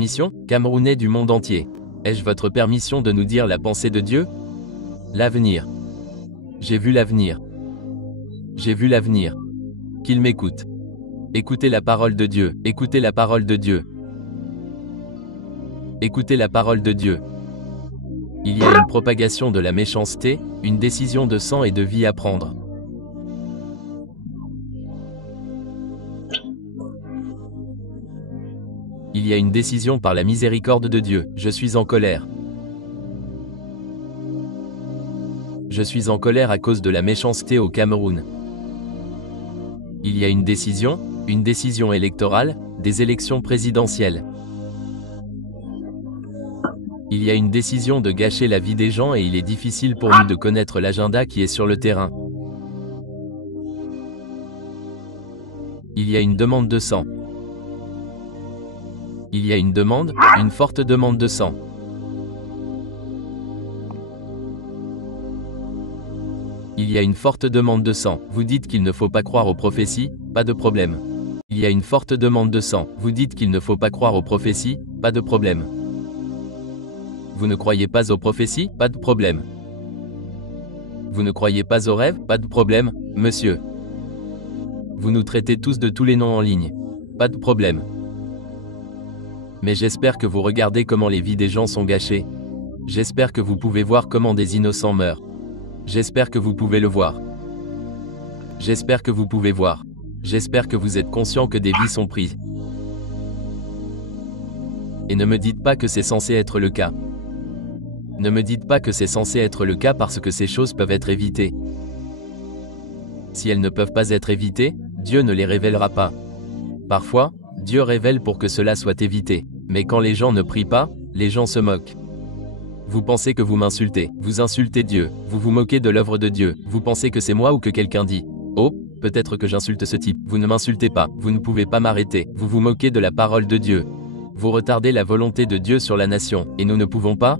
permission, Camerounais du monde entier? Ai-je votre permission de nous dire la pensée de Dieu? L'avenir. J'ai vu l'avenir. J'ai vu l'avenir. Qu'il m'écoute. Écoutez la parole de Dieu, écoutez la parole de Dieu. Écoutez la parole de Dieu. Il y a une propagation de la méchanceté, une décision de sang et de vie à prendre. Il y a une décision par la miséricorde de Dieu. Je suis en colère. Je suis en colère à cause de la méchanceté au Cameroun. Il y a une décision électorale, des élections présidentielles. Il y a une décision de gâcher la vie des gens et il est difficile pour nous de connaître l'agenda qui est sur le terrain. Il y a une demande de sang. Il y a une forte demande de sang. Il y a une forte demande de sang. Vous dites qu'il ne faut pas croire aux prophéties, pas de problème. Il y a une forte demande de sang. Vous dites qu'il ne faut pas croire aux prophéties, pas de problème. Vous ne croyez pas aux prophéties, pas de problème. Vous ne croyez pas aux rêves, pas de problème, monsieur. Vous nous traitez tous de tous les noms en ligne. Pas de problème. Mais j'espère que vous regardez comment les vies des gens sont gâchées. J'espère que vous pouvez voir comment des innocents meurent. J'espère que vous pouvez le voir. J'espère que vous pouvez voir. J'espère que vous êtes conscient que des vies sont prises. Et ne me dites pas que c'est censé être le cas. Ne me dites pas que c'est censé être le cas parce que ces choses peuvent être évitées. Si elles ne peuvent pas être évitées, Dieu ne les révélera pas. Parfois, Dieu révèle pour que cela soit évité. Mais quand les gens ne prient pas, les gens se moquent. Vous pensez que vous m'insultez, vous insultez Dieu, vous vous moquez de l'œuvre de Dieu, vous pensez que c'est moi ou que quelqu'un dit « Oh, peut-être que j'insulte ce type ». Vous ne m'insultez pas, vous ne pouvez pas m'arrêter, vous vous moquez de la parole de Dieu. Vous retardez la volonté de Dieu sur la nation, et nous ne pouvons pas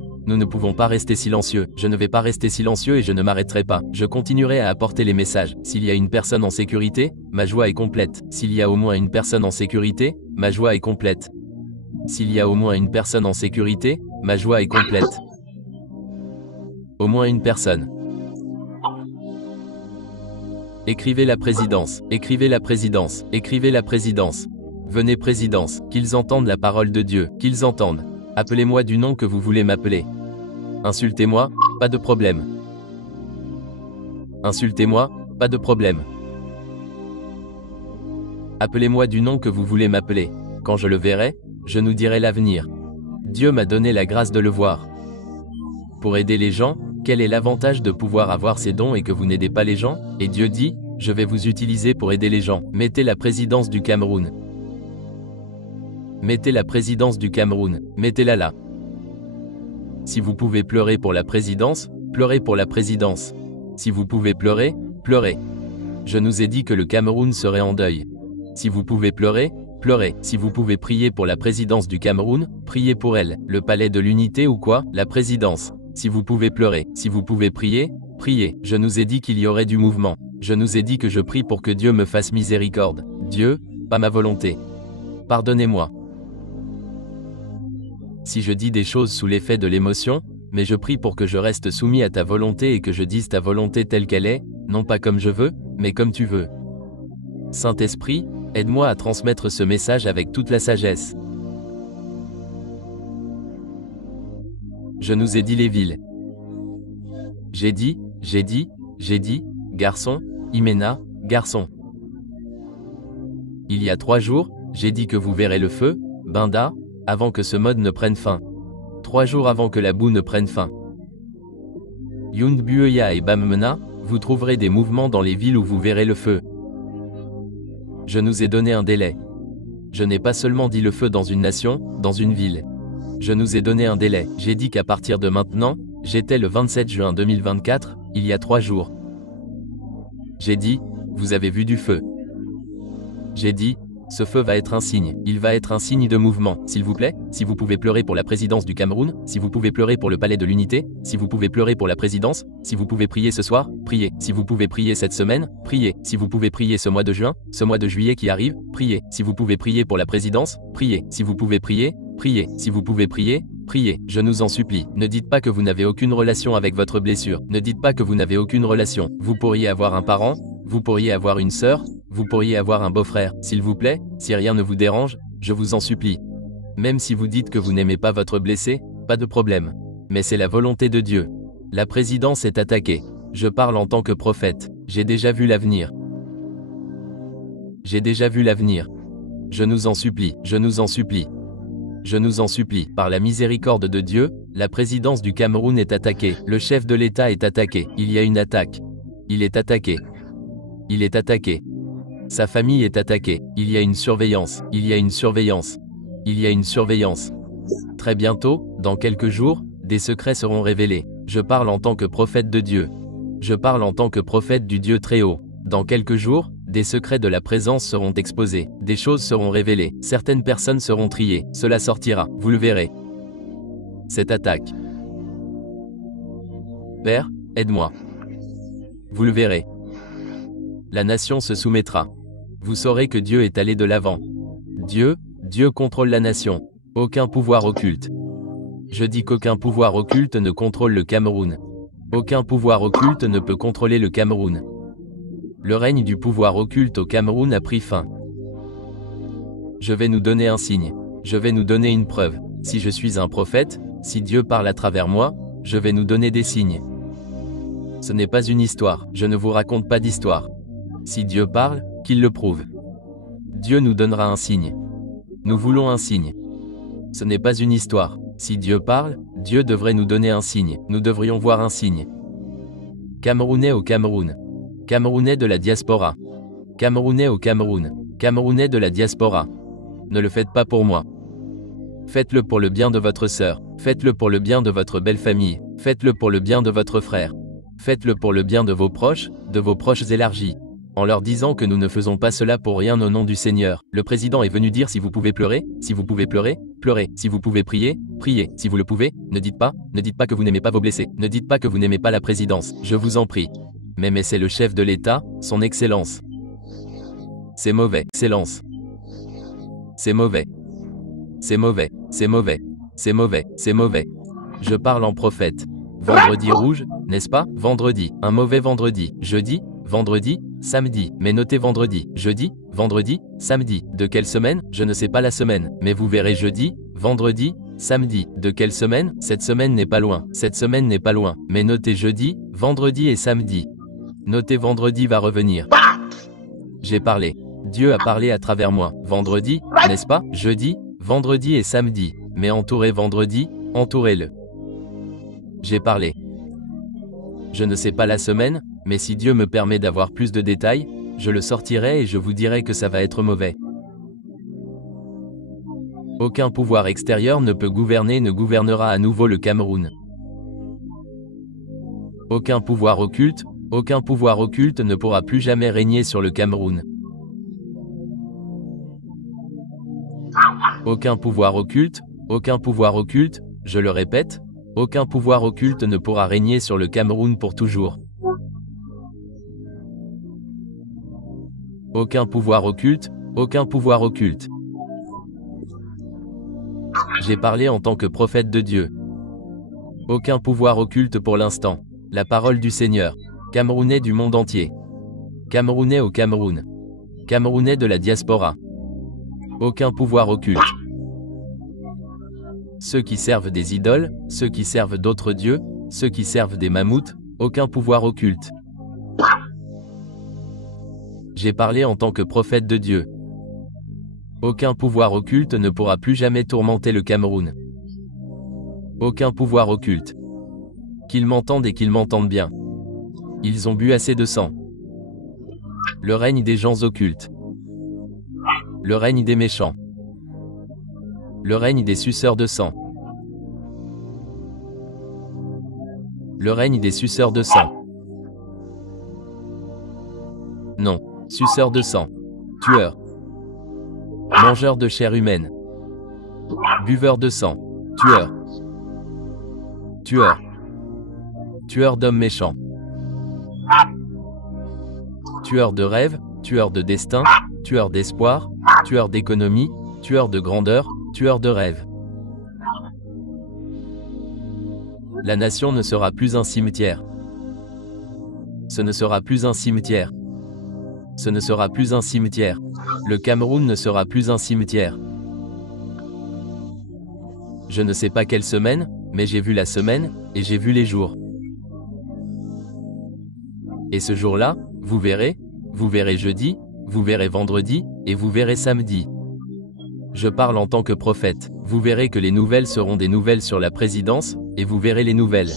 rester silencieux. Je ne vais pas rester silencieux et je ne m'arrêterai pas. Je continuerai à apporter les messages. S'il y a une personne en sécurité, ma joie est complète. S'il y a au moins une personne en sécurité, ma joie est complète. S'il y a au moins une personne en sécurité, ma joie est complète. Au moins une personne. Écrivez la présidence, écrivez la présidence, écrivez la présidence. Venez présidence, qu'ils entendent la parole de Dieu, qu'ils entendent. Appelez-moi du nom que vous voulez m'appeler. Insultez-moi, pas de problème. Insultez-moi, pas de problème. Appelez-moi du nom que vous voulez m'appeler. Quand je le verrai, je nous dirai l'avenir. Dieu m'a donné la grâce de le voir. Pour aider les gens, quel est l'avantage de pouvoir avoir ces dons et que vous n'aidez pas les gens? Et Dieu dit, je vais vous utiliser pour aider les gens. Mettez la présidence du Cameroun. Mettez la présidence du Cameroun, mettez-la là. Si vous pouvez pleurer pour la présidence, pleurez pour la présidence. Si vous pouvez pleurer, pleurez. Je nous ai dit que le Cameroun serait en deuil. Si vous pouvez pleurer, pleurez. Si vous pouvez prier pour la présidence du Cameroun, priez pour elle. Le palais de l'unité ou quoi? La présidence. Si vous pouvez pleurer, si vous pouvez prier, priez. Je nous ai dit qu'il y aurait du mouvement. Je nous ai dit que je prie pour que Dieu me fasse miséricorde. Dieu, pas ma volonté. Pardonnez-moi. Si je dis des choses sous l'effet de l'émotion, mais je prie pour que je reste soumis à ta volonté et que je dise ta volonté telle qu'elle est, non pas comme je veux, mais comme tu veux. Saint-Esprit, aide-moi à transmettre ce message avec toute la sagesse. Je nous ai dit les villes. J'ai dit, garçon, Imena, garçon. Il y a 3 jours, j'ai dit que vous verrez le feu, Binda, avant que ce mode ne prenne fin. 3 jours avant que la boue ne prenne fin. Yundbueya et Bamena, vous trouverez des mouvements dans les villes où vous verrez le feu. Je nous ai donné un délai. Je n'ai pas seulement dit le feu dans une nation, dans une ville. Je nous ai donné un délai. J'ai dit qu'à partir de maintenant, j'étais le 27 juin 2024, il y a 3 jours. J'ai dit, vous avez vu du feu. J'ai dit, ce feu va être un signe, il va être un signe de mouvement. S'il vous plaît, si vous pouvez pleurer pour la présidence du Cameroun, si vous pouvez pleurer pour le palais de l'unité, si vous pouvez pleurer pour la présidence, si vous pouvez prier ce soir, priez. Si vous pouvez prier cette semaine, priez. Si vous pouvez prier ce mois de juin, ce mois de juillet qui arrive, priez. Si vous pouvez prier pour la présidence, priez. Si vous pouvez prier, Priez. Si vous pouvez prier, priez, je nous en supplie. Ne dites pas que vous n'avez aucune relation avec votre blessure. Ne dites pas que vous n'avez aucune relation. Vous pourriez avoir un parent, vous pourriez avoir une sœur, vous pourriez avoir un beau-frère. S'il vous plaît, si rien ne vous dérange, je vous en supplie. Même si vous dites que vous n'aimez pas votre blessé, pas de problème. Mais c'est la volonté de Dieu. La présidence est attaquée. Je parle en tant que prophète. J'ai déjà vu l'avenir. J'ai déjà vu l'avenir. Je nous en supplie, je nous en supplie. Je nous en supplie. Par la miséricorde de Dieu, la présidence du Cameroun est attaquée. Le chef de l'État est attaqué. Il y a une attaque. Il est attaqué. Il est attaqué. Sa famille est attaquée. Il y a une surveillance. Il y a une surveillance. Il y a une surveillance. Très bientôt, dans quelques jours, des secrets seront révélés. Je parle en tant que prophète de Dieu. Je parle en tant que prophète du Dieu très haut. Dans quelques jours, des secrets de la présence seront exposés. Des choses seront révélées. Certaines personnes seront triées. Cela sortira. Vous le verrez. Cette attaque. Père, aide-moi. Vous le verrez. La nation se soumettra. Vous saurez que Dieu est allé de l'avant. Dieu contrôle la nation. Aucun pouvoir occulte. Je dis qu'aucun pouvoir occulte ne contrôle le Cameroun. Aucun pouvoir occulte ne peut contrôler le Cameroun. Le règne du pouvoir occulte au Cameroun a pris fin. Je vais nous donner un signe. Je vais nous donner une preuve. Si je suis un prophète, si Dieu parle à travers moi, je vais nous donner des signes. Ce n'est pas une histoire. Je ne vous raconte pas d'histoire. Si Dieu parle, qu'il le prouve. Dieu nous donnera un signe. Nous voulons un signe. Ce n'est pas une histoire. Si Dieu parle, Dieu devrait nous donner un signe. Nous devrions voir un signe. Camerounais au Cameroun. Camerounais de la diaspora. Camerounais au Cameroun. Camerounais de la diaspora. Ne le faites pas pour moi. Faites-le pour le bien de votre sœur. Faites-le pour le bien de votre belle famille. Faites-le pour le bien de votre frère. Faites-le pour le bien de vos proches élargis. En leur disant que nous ne faisons pas cela pour rien au nom du Seigneur. Le président est venu dire si vous pouvez pleurer, si vous pouvez pleurer, pleurez. Si vous pouvez prier, priez. Si vous le pouvez, ne dites pas que vous n'aimez pas vos blessés. Ne dites pas que vous n'aimez pas la présidence. Je vous en prie. Mais c'est le chef de l'État, son Excellence. C'est mauvais. Excellence. C'est mauvais. C'est mauvais. C'est mauvais. C'est mauvais. C'est mauvais. Je parle en prophète. Vendredi rouge, n'est-ce pas? Vendredi. Un mauvais vendredi. Jeudi, vendredi, samedi. Mais notez vendredi, jeudi, vendredi, samedi. De quelle semaine? Je ne sais pas la semaine. Mais vous verrez jeudi, vendredi, samedi. De quelle semaine? Cette semaine n'est pas loin. Cette semaine n'est pas loin. Mais notez jeudi, vendredi et samedi. Notez vendredi va revenir. J'ai parlé. Dieu a parlé à travers moi. Vendredi, n'est-ce pas? Jeudi, vendredi et samedi. Mais entourez vendredi, entourez-le. J'ai parlé. Je ne sais pas la semaine, mais si Dieu me permet d'avoir plus de détails, je le sortirai et je vous dirai que ça va être mauvais. Aucun pouvoir extérieur ne peut gouverner ne gouvernera à nouveau le Cameroun. Aucun pouvoir occulte ne pourra plus jamais régner sur le Cameroun. Aucun pouvoir occulte, je le répète, aucun pouvoir occulte ne pourra régner sur le Cameroun pour toujours. Aucun pouvoir occulte. J'ai parlé en tant que prophète de Dieu. Aucun pouvoir occulte pour l'instant. La parole du Seigneur. Camerounais du monde entier. Camerounais au Cameroun. Camerounais de la diaspora. Aucun pouvoir occulte. Ceux qui servent des idoles, ceux qui servent d'autres dieux, ceux qui servent des mammouths, aucun pouvoir occulte. J'ai parlé en tant que prophète de Dieu. Aucun pouvoir occulte ne pourra plus jamais tourmenter le Cameroun. Aucun pouvoir occulte. Qu'ils m'entendent et qu'ils m'entendent bien. Ils ont bu assez de sang. Le règne des gens occultes. Le règne des méchants. Le règne des suceurs de sang. Le règne des suceurs de sang. Non, suceurs de sang. Tueurs. Mangeurs de chair humaine. Buveurs de sang. Tueurs. Tueurs. Tueurs d'hommes méchants. Tueurs de rêves, tueurs de destin, tueurs d'espoir, tueurs d'économie, tueurs de grandeur, tueurs de rêves. La nation ne sera plus un cimetière. Ce ne sera plus un cimetière. Ce ne sera plus un cimetière. Le Cameroun ne sera plus un cimetière. Je ne sais pas quelle semaine, mais j'ai vu la semaine, et j'ai vu les jours. Et ce jour-là, vous verrez jeudi, vous verrez vendredi, et vous verrez samedi. Je parle en tant que prophète. Vous verrez que les nouvelles seront des nouvelles sur la présidence, et vous verrez les nouvelles.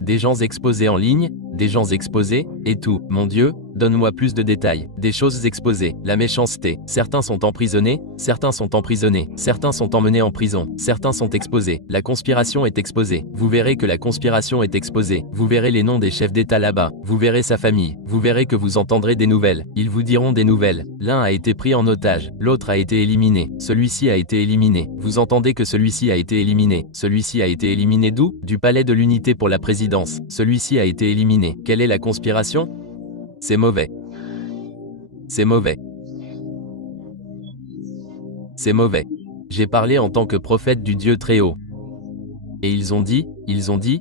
Des gens exposés en ligne, des gens exposés, et tout. Mon Dieu, donne-moi plus de détails. Des choses exposées. La méchanceté. Certains sont emprisonnés, certains sont emprisonnés, certains sont emmenés en prison, certains sont exposés. La conspiration est exposée. Vous verrez que la conspiration est exposée. Vous verrez les noms des chefs d'État là-bas. Vous verrez sa famille. Vous verrez que vous entendrez des nouvelles. Ils vous diront des nouvelles. L'un a été pris en otage. L'autre a été éliminé. Celui-ci a été éliminé. Vous entendez que celui-ci a été éliminé. Celui-ci a été éliminé d'où? Du palais de l'unité pour la présidence. Celui-ci a été éliminé. Quelle est la conspiration? C'est mauvais. C'est mauvais. C'est mauvais. J'ai parlé en tant que prophète du Dieu très haut. Et ils ont dit, ils se sont dit.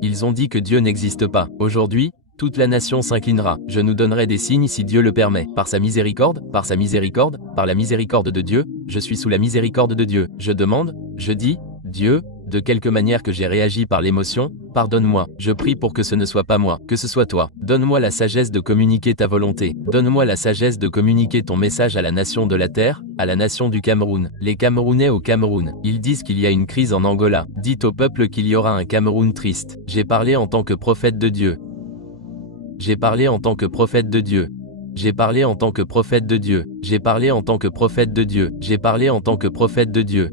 Ils ont dit que Dieu n'existe pas. Aujourd'hui, toute la nation s'inclinera. Je nous donnerai des signes si Dieu le permet. Par sa miséricorde, par la miséricorde de Dieu, je suis sous la miséricorde de Dieu. Je demande, je dis, Dieu, de quelque manière que j'ai réagi par l'émotion, pardonne-moi. Je prie pour que ce ne soit pas moi, que ce soit toi. Donne-moi la sagesse de communiquer ta volonté. Donne-moi la sagesse de communiquer ton message à la nation de la terre, à la nation du Cameroun. Les Camerounais au Cameroun. Ils disent qu'il y a une crise en Angola. Dites au peuple qu'il y aura un Cameroun triste. J'ai parlé en tant que prophète de Dieu. J'ai parlé en tant que prophète de Dieu. J'ai parlé en tant que prophète de Dieu. J'ai parlé en tant que prophète de Dieu. J'ai parlé en tant que prophète de Dieu.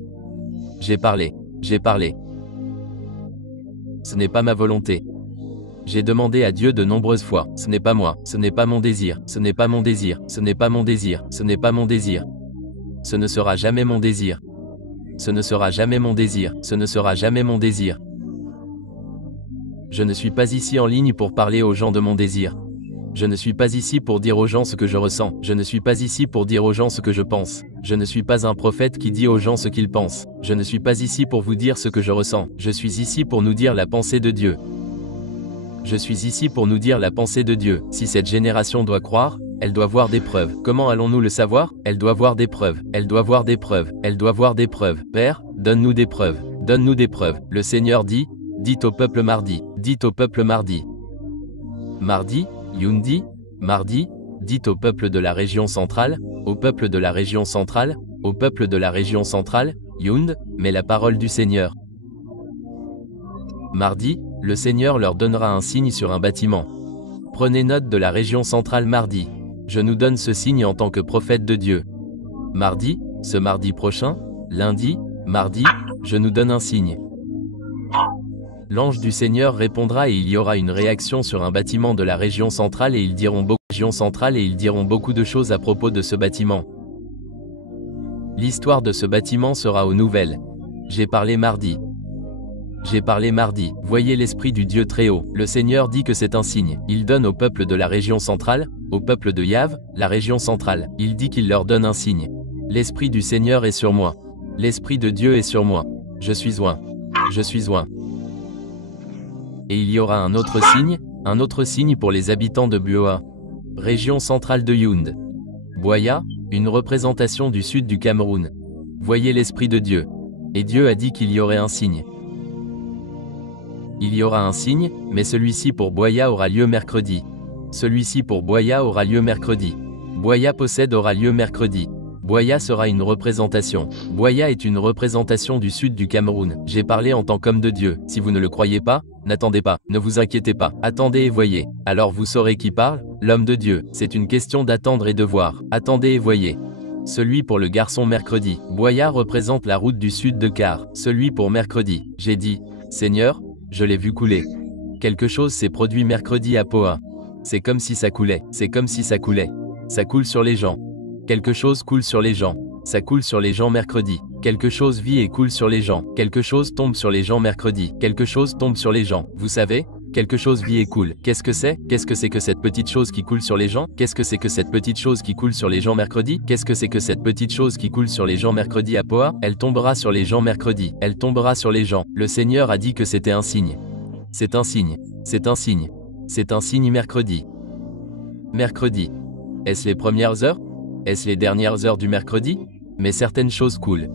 J'ai parlé. J'ai parlé. Ce n'est pas ma volonté. J'ai demandé à Dieu de nombreuses fois. Ce n'est pas moi. Ce n'est pas mon désir. Ce n'est pas mon désir. Ce n'est pas mon désir. Ce n'est pas mon désir. Ce ne sera jamais mon désir. Ce ne sera jamais mon désir. Ce ne sera jamais mon désir. Je ne suis pas ici en ligne pour parler aux gens de mon désir. Je ne suis pas ici pour dire aux gens ce que je ressens. Je ne suis pas ici pour dire aux gens ce que je pense. Je ne suis pas un prophète qui dit aux gens ce qu'ils pensent. Je ne suis pas ici pour vous dire ce que je ressens. Je suis ici pour nous dire la pensée de Dieu. Je suis ici pour nous dire la pensée de Dieu. Si cette génération doit croire, elle doit voir des preuves. Comment allons-nous le savoir? Elle doit voir des preuves. Elle doit voir des preuves. Elle doit voir des preuves. Père, donne-nous des preuves. Donne-nous des preuves. Le Seigneur dit, dites au peuple mardi. Dites au peuple mardi. Mardi, Yundi, mardi, dites au peuple de la région centrale, au peuple de la région centrale, au peuple de la région centrale, Yund, mais la parole du Seigneur. Mardi, le Seigneur leur donnera un signe sur un bâtiment. Prenez note de la région centrale mardi. Je nous donne ce signe en tant que prophète de Dieu. Mardi, ce mardi prochain, lundi, mardi, je nous donne un signe. L'ange du Seigneur répondra et il y aura une réaction sur un bâtiment de la région centrale et ils diront beaucoup de choses à propos de ce bâtiment. L'histoire de ce bâtiment sera aux nouvelles. J'ai parlé mardi. J'ai parlé mardi. Voyez l'esprit du Dieu très haut. Le Seigneur dit que c'est un signe. Il donne au peuple de la région centrale, au peuple de Yav, la région centrale. Il dit qu'il leur donne un signe. L'esprit du Seigneur est sur moi. L'esprit de Dieu est sur moi. Je suis oint. Je suis oint. Et il y aura un autre signe pour les habitants de Buoa, région centrale de Yaoundé. Boya, une représentation du sud du Cameroun. Voyez l'Esprit de Dieu. Et Dieu a dit qu'il y aurait un signe. Il y aura un signe, mais celui-ci pour Boya aura lieu mercredi. Celui-ci pour Boya aura lieu mercredi. Boya possède aura lieu mercredi. Boya sera une représentation. Boya est une représentation du sud du Cameroun. J'ai parlé en tant qu'homme de Dieu. Si vous ne le croyez pas, n'attendez pas, ne vous inquiétez pas. Attendez et voyez. Alors vous saurez qui parle, l'homme de Dieu. C'est une question d'attendre et de voir. Attendez et voyez. Celui pour le garçon mercredi. Boya représente la route du sud de Car. Celui pour mercredi. J'ai dit, Seigneur, je l'ai vu couler. Quelque chose s'est produit mercredi à Poa. C'est comme si ça coulait. C'est comme si ça coulait. Ça coule sur les gens. Quelque chose coule sur les gens. Ça coule sur les gens mercredi. Quelque chose vit et coule sur les gens. Quelque chose tombe sur les gens mercredi. Quelque chose tombe sur les gens. Vous savez, Quelque chose vit et coule. Qu'est-ce que c'est? Qu'est-ce que c'est que cette petite chose qui coule sur les gens? Qu'est-ce que c'est que cette petite chose qui coule sur les gens mercredi? Qu'est-ce que c'est que cette petite chose qui coule sur les gens mercredi à Poa? Elle tombera sur les gens mercredi. Elle tombera sur les gens. Le Seigneur a dit que c'était un signe. C'est un signe. C'est un signe. C'est un signe mercredi. Mercredi. Est-ce les premières heures? Est-ce les dernières heures du mercredi? Mais certaines choses coulent.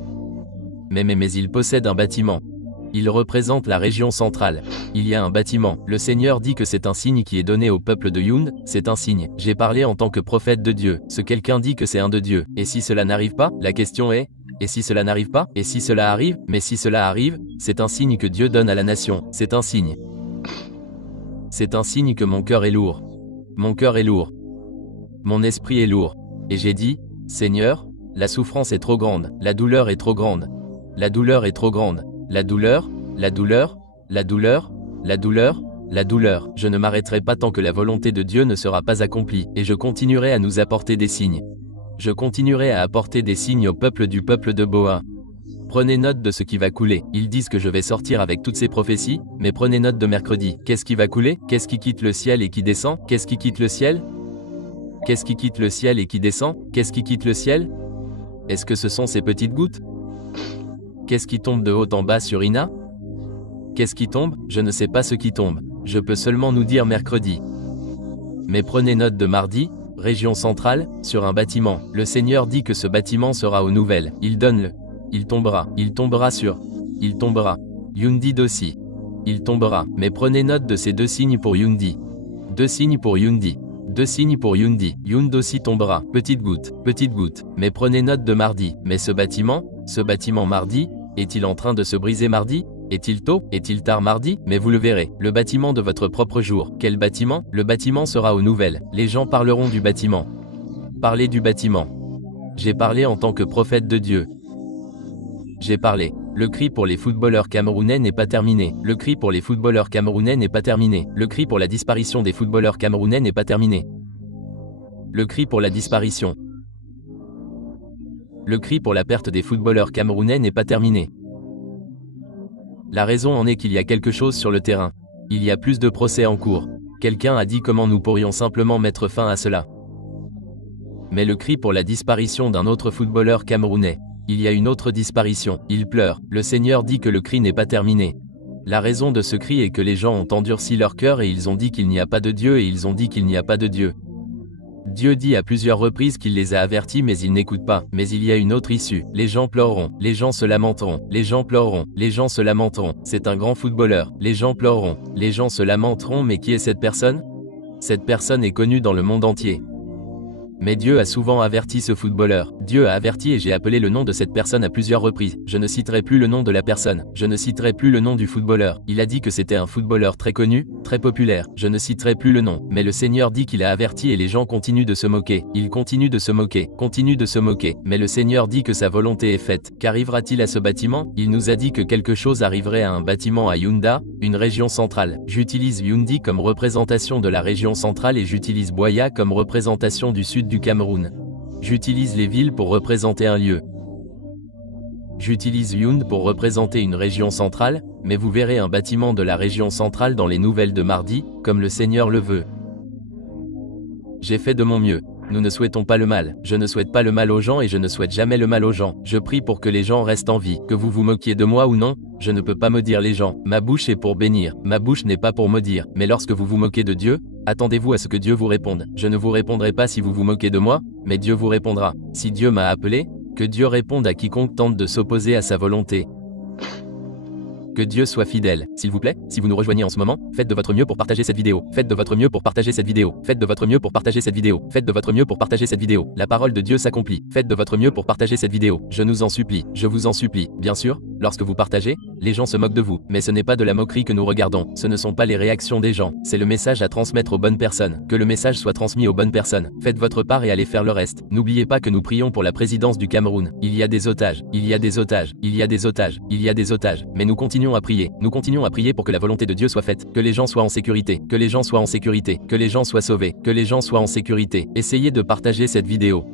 Mais il possède un bâtiment. Il représente la région centrale. Il y a un bâtiment. Le Seigneur dit que c'est un signe qui est donné au peuple de Youn, c'est un signe. J'ai parlé en tant que prophète de Dieu. Ce quelqu'un dit que c'est un de Dieu. Et si cela n'arrive pas, la question est, et si cela n'arrive pas? Et si cela arrive? Mais si cela arrive, c'est un signe que Dieu donne à la nation. C'est un signe. C'est un signe que mon cœur est lourd. Mon cœur est lourd. Mon esprit est lourd. Et j'ai dit, Seigneur, la souffrance est trop grande, la douleur est trop grande. La douleur est trop grande. La douleur, la douleur, la douleur, la douleur, la douleur. Je ne m'arrêterai pas tant que la volonté de Dieu ne sera pas accomplie, et je continuerai à nous apporter des signes. Je continuerai à apporter des signes au peuple de Boa. Prenez note de ce qui va couler. Ils disent que je vais sortir avec toutes ces prophéties, mais prenez note de mercredi. Qu'est-ce qui va couler? Qu'est-ce qui quitte le ciel et qui descend? Qu'est-ce qui quitte le ciel? Qu'est-ce qui quitte le ciel et qui descend? Qu'est-ce qui quitte le ciel? Est-ce que ce sont ces petites gouttes? Qu'est-ce qui tombe de haut en bas sur Ina? Qu'est-ce qui tombe? Je ne sais pas ce qui tombe. Je peux seulement nous dire mercredi. Mais prenez note de mardi, région centrale, sur un bâtiment. Le Seigneur dit que ce bâtiment sera aux nouvelles. Il donne le. Il tombera sur. Il tombera. Yundi aussi. Il tombera. Mais prenez note de ces deux signes pour Yundi. Deux signes pour Yundi. Deux signes pour Yundi. Yund aussi tombera. Petite goutte. Petite goutte. Mais prenez note de mardi. Mais ce bâtiment mardi, est-il en train de se briser mardi? Est-il tôt? Est-il tard mardi? Mais vous le verrez. Le bâtiment de votre propre jour. Quel bâtiment? Le bâtiment sera aux nouvelles. Les gens parleront du bâtiment. Parlez du bâtiment. J'ai parlé en tant que prophète de Dieu. J'ai parlé. Le cri pour les footballeurs camerounais n'est pas terminé. Le cri pour les footballeurs camerounais n'est pas terminé. Le cri pour la disparition des footballeurs camerounais n'est pas terminé. Le cri pour la disparition. Le cri pour la perte des footballeurs camerounais n'est pas terminé. La raison en est qu'il y a quelque chose sur le terrain. Il y a plus de procès en cours. Quelqu'un a dit comment nous pourrions simplement mettre fin à cela. Mais le cri pour la disparition d'un autre footballeur camerounais. Il y a une autre disparition. Il pleure. Le Seigneur dit que le cri n'est pas terminé. La raison de ce cri est que les gens ont endurci leur cœur et ils ont dit qu'il n'y a pas de Dieu et ils ont dit qu'il n'y a pas de Dieu. Dieu dit à plusieurs reprises qu'il les a avertis mais ils n'écoutent pas. Mais il y a une autre issue. Les gens pleureront. Les gens se lamenteront. Les gens pleureront. Les gens se lamenteront. C'est un grand footballeur. Les gens pleureront. Les gens se lamenteront mais qui est cette personne? Cette personne est connue dans le monde entier. Mais Dieu a souvent averti ce footballeur. Dieu a averti et j'ai appelé le nom de cette personne à plusieurs reprises. Je ne citerai plus le nom de la personne. Je ne citerai plus le nom du footballeur. Il a dit que c'était un footballeur très connu, très populaire. Je ne citerai plus le nom. Mais le Seigneur dit qu'il a averti et les gens continuent de se moquer. Ils continuent de se moquer. Continuent de se moquer. Mais le Seigneur dit que sa volonté est faite. Qu'arrivera-t-il à ce bâtiment? Il nous a dit que quelque chose arriverait à un bâtiment à Yunda, une région centrale. J'utilise Yundi comme représentation de la région centrale et j'utilise Boya comme représentation du sud du Cameroun. J'utilise les villes pour représenter un lieu. J'utilise Youn pour représenter une région centrale, mais vous verrez un bâtiment de la région centrale dans les nouvelles de mardi, comme le Seigneur le veut. J'ai fait de mon mieux. Nous ne souhaitons pas le mal. Je ne souhaite pas le mal aux gens et je ne souhaite jamais le mal aux gens. Je prie pour que les gens restent en vie. Que vous vous moquiez de moi ou non, je ne peux pas maudire les gens. Ma bouche est pour bénir. Ma bouche n'est pas pour maudire. Mais lorsque vous vous moquez de Dieu, attendez-vous à ce que Dieu vous réponde. Je ne vous répondrai pas si vous vous moquez de moi, mais Dieu vous répondra. Si Dieu m'a appelé, que Dieu réponde à quiconque tente de s'opposer à sa volonté. Que Dieu soit fidèle. S'il vous plaît, si vous nous rejoignez en ce moment, faites de votre mieux pour partager cette vidéo. Faites de votre mieux pour partager cette vidéo. Faites de votre mieux pour partager cette vidéo. Faites de votre mieux pour partager cette vidéo. La parole de Dieu s'accomplit. Faites de votre mieux pour partager cette vidéo. Je nous en supplie. Je vous en supplie. Bien sûr, lorsque vous partagez, les gens se moquent de vous. Mais ce n'est pas de la moquerie que nous regardons. Ce ne sont pas les réactions des gens. C'est le message à transmettre aux bonnes personnes. Que le message soit transmis aux bonnes personnes. Faites votre part et allez faire le reste. N'oubliez pas que nous prions pour la présidence du Cameroun. Il y a des otages. Il y a des otages. Il y a des otages. Il y a des otages. Mais nous continuons à prier. Nous continuons à prier pour que la volonté de Dieu soit faite, que les gens soient en sécurité, que les gens soient en sécurité, que les gens soient sauvés, que les gens soient en sécurité. Essayez de partager cette vidéo.